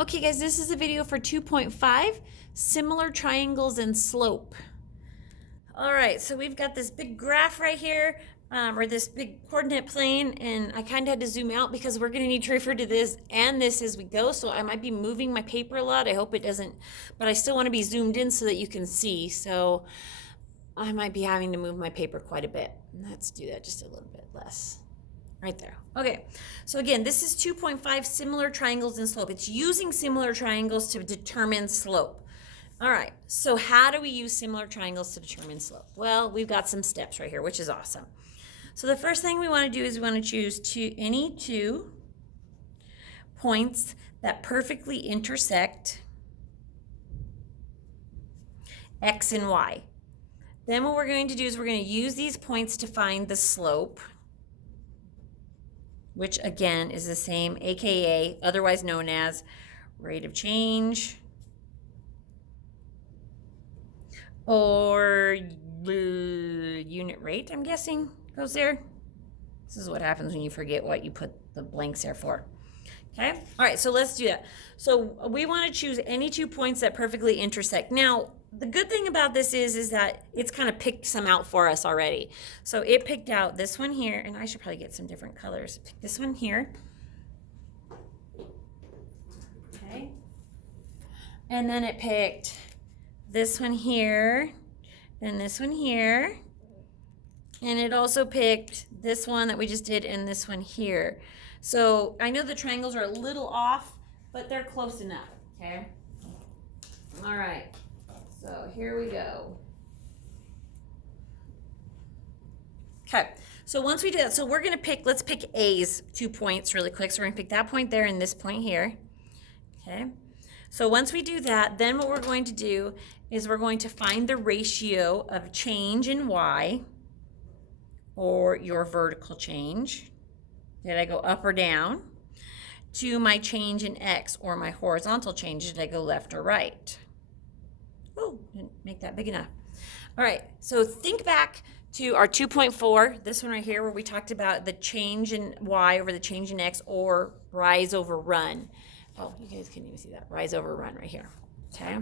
Okay guys, this is a video for 2.5, similar triangles and slope. All right, so we've got this big graph right here, or this big coordinate plane, and I kind of had to zoom out because we're going to need to refer to this and this as we go, so I might be moving my paper a lot. I hope it doesn't, but I still want to be zoomed in so that you can see, so I might be having to move my paper quite a bit. Let's do that just a little bit less. Right there. Okay, so again, this is 2.5 similar triangles and slope. It's using similar triangles to determine slope. All right, so how do we use similar triangles to determine slope? Well, we've got some steps right here, which is awesome. So the first thing we want to do is we want to choose any two points that perfectly intersect x and y. Then what we're going to do is we're going to use these points to find the slope, which again is the same, aka otherwise known as rate of change or unit rate, I'm guessing goes there. This is what happens when you forget what you put the blanks there for. Okay, all right, so let's do that. So we want to choose any 2 points that perfectly intersect. Now, the good thing about this is that it's kind of picked some out for us already. So it picked out this one here, and I should probably get some different colors. Pick this one here. Okay. And then it picked this one here, and this one here. And it also picked this one that we just did and this one here. So I know the triangles are a little off, but they're close enough, okay? All right, so here we go. Okay, so once we do that, so we're gonna pick, let's pick A's 2 points really quick. So we're gonna pick that point there and this point here, okay? So once we do that, then what we're going to do is we're going to find the ratio of change in Y, or your vertical change. Did I go up or down? To my change in X, or my horizontal change, did I go left or right? Oh, didn't make that big enough. All right, so think back to our 2.4, this one right here, where we talked about the change in Y over the change in X, or rise over run. Oh, you guys can't even see that. Rise over run right here, okay?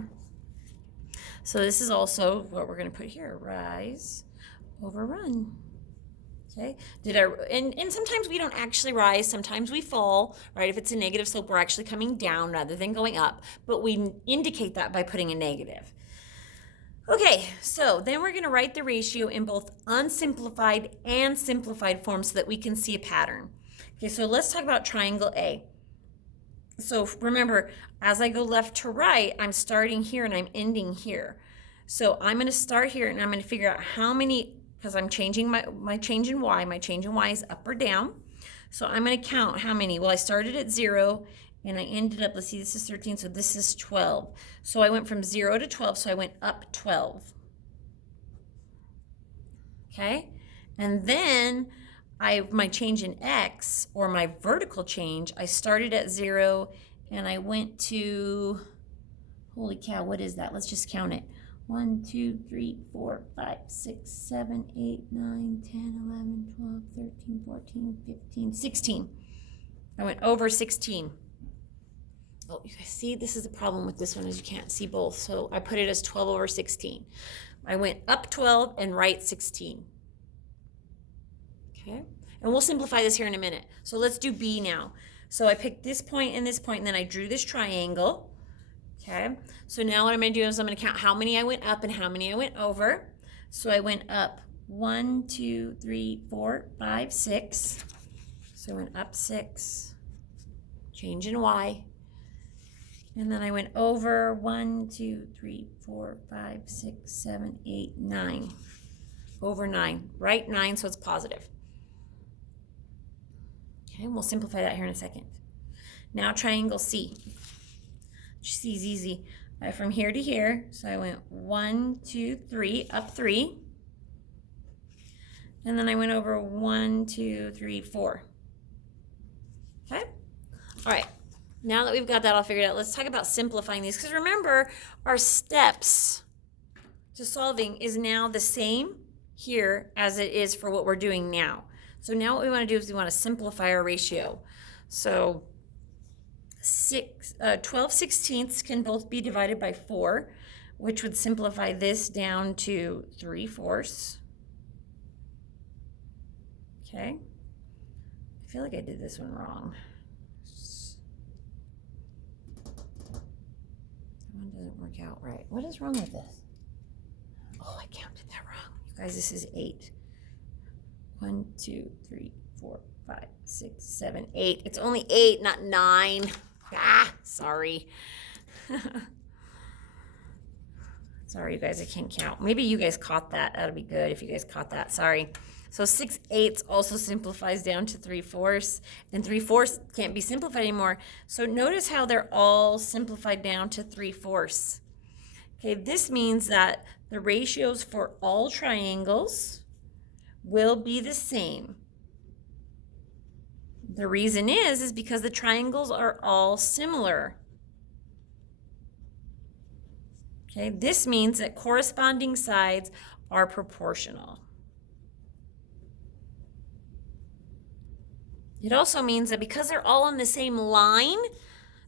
So this is also what we're gonna put here, rise over run. Okay, and sometimes we don't actually rise, sometimes we fall, right? If it's a negative slope, we're actually coming down rather than going up, but we indicate that by putting a negative. Okay, so then we're gonna write the ratio in both unsimplified and simplified form so that we can see a pattern. Okay, so let's talk about triangle A. So remember, as I go left to right, I'm starting here and I'm ending here. So I'm gonna start here and I'm gonna figure out how many, because I'm changing my change in Y. My change in Y is up or down. So I'm going to count how many. Well, I started at 0, and I ended up, let's see, this is 13, so this is 12. So I went from 0 to 12, so I went up 12. Okay? And then my change in X, or my vertical change, I started at 0, and I went to, holy cow, what is that? Let's just count it. 1, 2, 3, 4, 5, 6, 7, 8, 9, 10, 11, 12, 13, 14, 15, 16. I went over 16. Oh, you guys see, this is the problem with this one is you can't see both. So I put it as 12 over 16. I went up 12 and right 16. Okay, and we'll simplify this here in a minute. So let's do B now. So I picked this point and this point, and then I drew this triangle. Okay, so now what I'm going to do is I'm going to count how many I went up and how many I went over. So I went up 1, 2, 3, 4, 5, 6. So I went up 6, change in Y. And then I went over 1, 2, 3, 4, 5, 6, 7, 8, 9. Over 9, right 9, so it's positive. Okay, we'll simplify that here in a second. Now triangle C. C is easy. From here to here, so I went 1, 2, 3, up 3. And then I went over 1, 2, 3, 4. Okay? All right. Now that we've got that all figured out, let's talk about simplifying these. Because remember, our steps to solving is now the same here as it is for what we're doing now. So now what we want to do is we want to simplify our ratio. So 12/16 can both be divided by 4, which would simplify this down to 3/4. Okay. I feel like I did this one wrong. That one doesn't work out right. What is wrong with this? Oh, I counted that wrong. You guys, this is 8. 1, 2, 3, 4, 5, 6, 7, 8. It's only 8, not 9. Ah, sorry. Sorry, you guys, I can't count. Maybe you guys caught that. That'd be good if you guys caught that. Sorry. So 6/8 also simplifies down to 3/4, and 3/4 can't be simplified anymore. So notice how they're all simplified down to 3/4. Okay, this means that the ratios for all triangles will be the same. The reason is because the triangles are all similar. Okay, this means that corresponding sides are proportional. It also means that because they're all on the same line,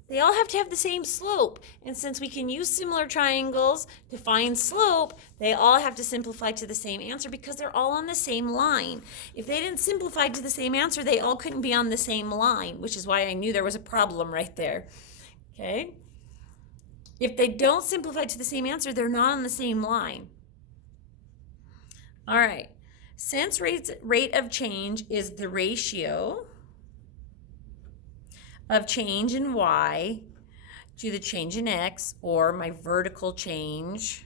they all have to have the same slope. And since we can use similar triangles to find slope, they all have to simplify to the same answer because they're all on the same line. If they didn't simplify to the same answer, they all couldn't be on the same line, which is why I knew there was a problem right there. Okay? If they don't simplify to the same answer, they're not on the same line. All right. Since rate of change is the ratio of change in y to the change in x, or my vertical change.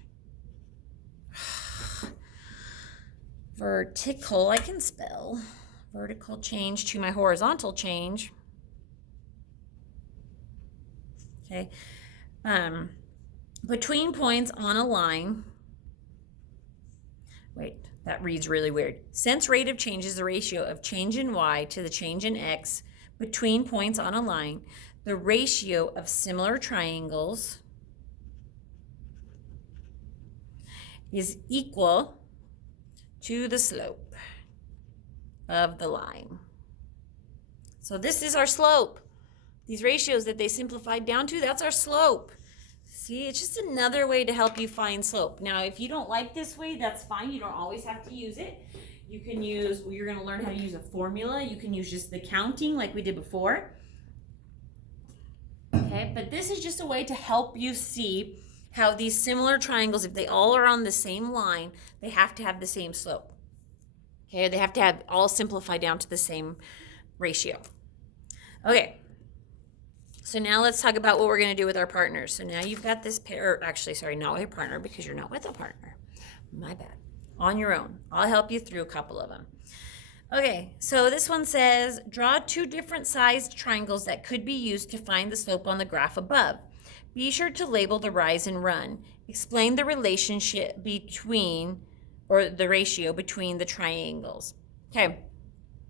Vertical, I can spell. Vertical change to my horizontal change. Okay. Between points on a line. Wait, that reads really weird. Since rate of change is the ratio of change in y to the change in x between points on a line, the ratio of similar triangles is equal to the slope of the line. So this is our slope. These ratios that they simplified down to, that's our slope. See, it's just another way to help you find slope. Now, if you don't like this way, that's fine. You don't always have to use it. You can use, you're going to learn how to use a formula. You can use just the counting like we did before. Okay, but this is just a way to help you see how these similar triangles, if they all are on the same line, they have to have the same slope. Okay, they have to have all simplified down to the same ratio. Okay. So now let's talk about what we're going to do with our partners. So now you've got this pair, or actually, sorry, not with your partner because you're not with a partner. My bad. On your own. I'll help you through a couple of them. Okay, so this one says, draw 2 different sized triangles that could be used to find the slope on the graph above. Be sure to label the rise and run. Explain the relationship between, or the ratio between the triangles. Okay.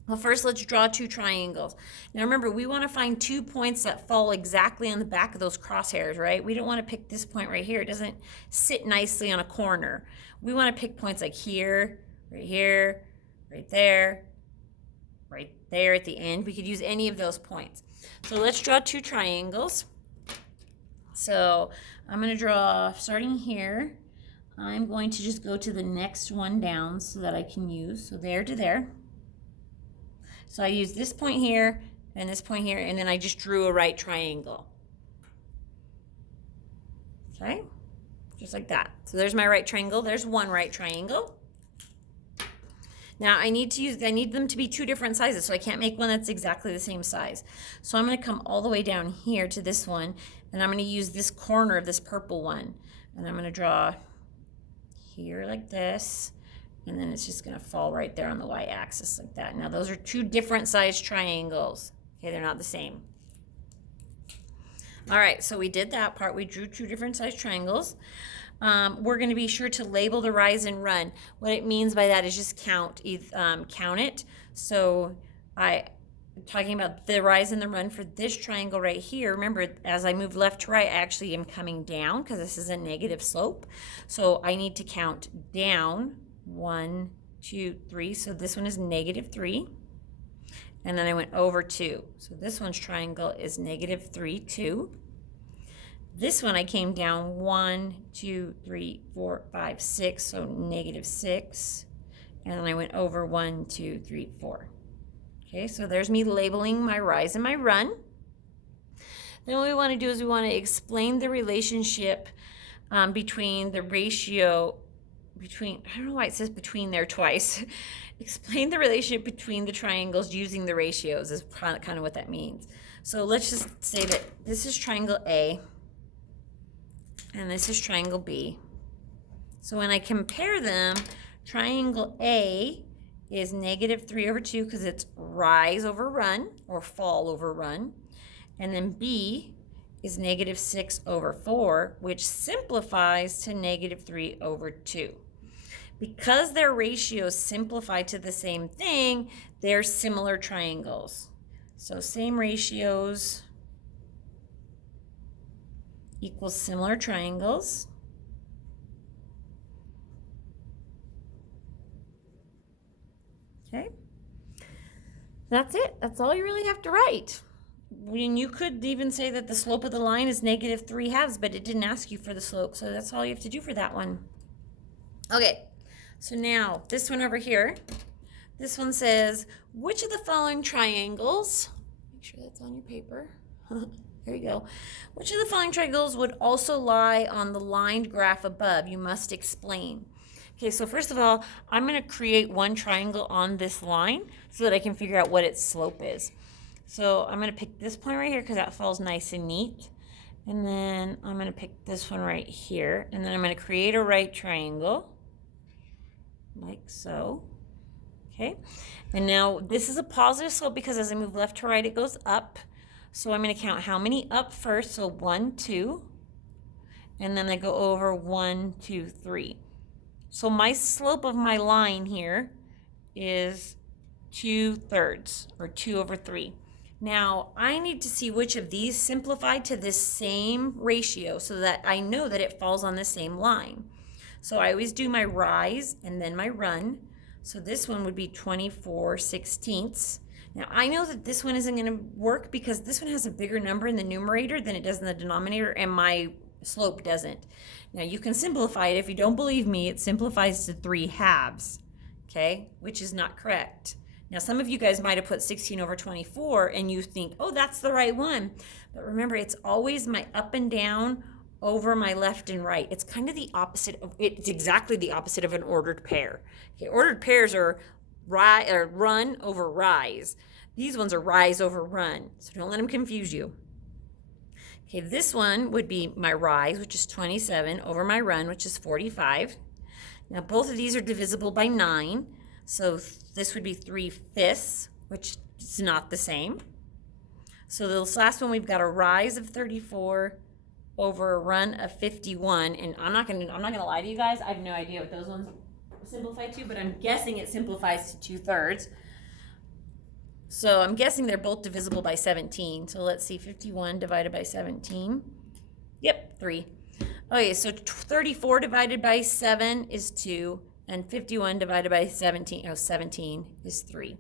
Well, first let's draw 2 triangles. Now remember, we want to find 2 points that fall exactly on the back of those crosshairs, right? We don't want to pick this point right here. It doesn't sit nicely on a corner. We want to pick points like here, right there at the end. We could use any of those points. So let's draw 2 triangles. So I'm going to draw, starting here, I'm going to just go to the next one down so that I can use, so there to there. So I use this point here and this point here, and then I just drew a right triangle. Okay, just like that. So there's my right triangle. There's one right triangle. Now I need them to be 2 different sizes, so I can't make one that's exactly the same size. So I'm going to come all the way down here to this one, and I'm going to use this corner of this purple one, and I'm going to draw here like this. And then it's just going to fall right there on the y-axis like that. Now, those are 2 different sized triangles. Okay, they're not the same. All right, so we did that part. We drew 2 different sized triangles. We're going to be sure to label the rise and run. What it means by that is just count it. So I'm talking about the rise and the run for this triangle right here. Remember, as I move left to right, I actually am coming down because this is a negative slope. So I need to count down. 1, 2, 3. So this one is -3. and then I went over 2. So this one's triangle is negative 3, 2. This one I came down 1, 2, 3, 4, 5, 6, so negative 6. And then I went over 1, 2, 3, 4. Okay, so there's me labeling my rise and my run. Then what we want to do is we want to explain the relationship between the ratio, I don't know why it says between there twice. Explain the relationship between the triangles using the ratios is kind of what that means. So let's just say that this is triangle A and this is triangle B. So when I compare them, triangle A is negative 3 over 2 because it's rise over run or fall over run. And then B is negative 6 over 4, which simplifies to negative 3 over 2. Because their ratios simplify to the same thing, they're similar triangles. So same ratios equals similar triangles. Okay, that's it. That's all you really have to write. When you could even say that the slope of the line is negative 3/2, but it didn't ask you for the slope, so that's all you have to do for that one. Okay, so now this one over here, this one says, which of the following triangles, make sure that's on your paper, there you go, which of the following triangles would also lie on the lined graph above? You must explain. Okay, so first of all, I'm going to create one triangle on this line so that I can figure out what its slope is. So I'm going to pick this point right here because that falls nice and neat. And then I'm going to pick this one right here. And then I'm going to create a right triangle, like so. Okay, and now this is a positive slope because as I move left to right, it goes up. So I'm going to count how many up first. So 1, 2, and then I go over 1, 2, 3. So my slope of my line here is 2/3 or 2 over 3. Now I need to see which of these simplify to this same ratio so that I know that it falls on the same line. So I always do my rise and then my run. So this one would be 24/16. Now I know that this one isn't going to work because this one has a bigger number in the numerator than it does in the denominator, and my slope doesn't. Now you can simplify it. If you don't believe me, it simplifies to 3/2, okay, which is not correct. Now some of you guys might have put 16 over 24 and you think, oh, that's the right one. But remember, it's always my up and down over my left and right. It's kind of the opposite of, it's exactly the opposite of an ordered pair. Okay, ordered pairs are run over rise. These ones are rise over run. So don't let them confuse you. Okay, this one would be my rise, which is 27, over my run, which is 45. Now both of these are divisible by 9. So this would be 3/5, which is not the same. So this last one, we've got a rise of 34 over a run of 51. And I'm not gonna lie to you guys, I have no idea what those ones simplify to, but I'm guessing it simplifies to 2/3. So I'm guessing they're both divisible by 17. So let's see, 51 divided by 17. Yep, 3. Okay, so 34 divided by 7 is 2. And 51 divided by 17 is 3.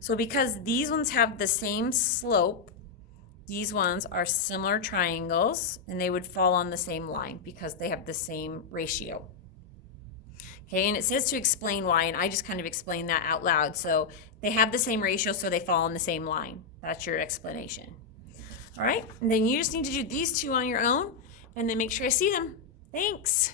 So because these ones have the same slope, these ones are similar triangles, and they would fall on the same line because they have the same ratio. Okay, and it says to explain why, and I just kind of explained that out loud. So they have the same ratio, so they fall on the same line. That's your explanation. All right, and then you just need to do these two on your own, and then make sure I see them. Thanks.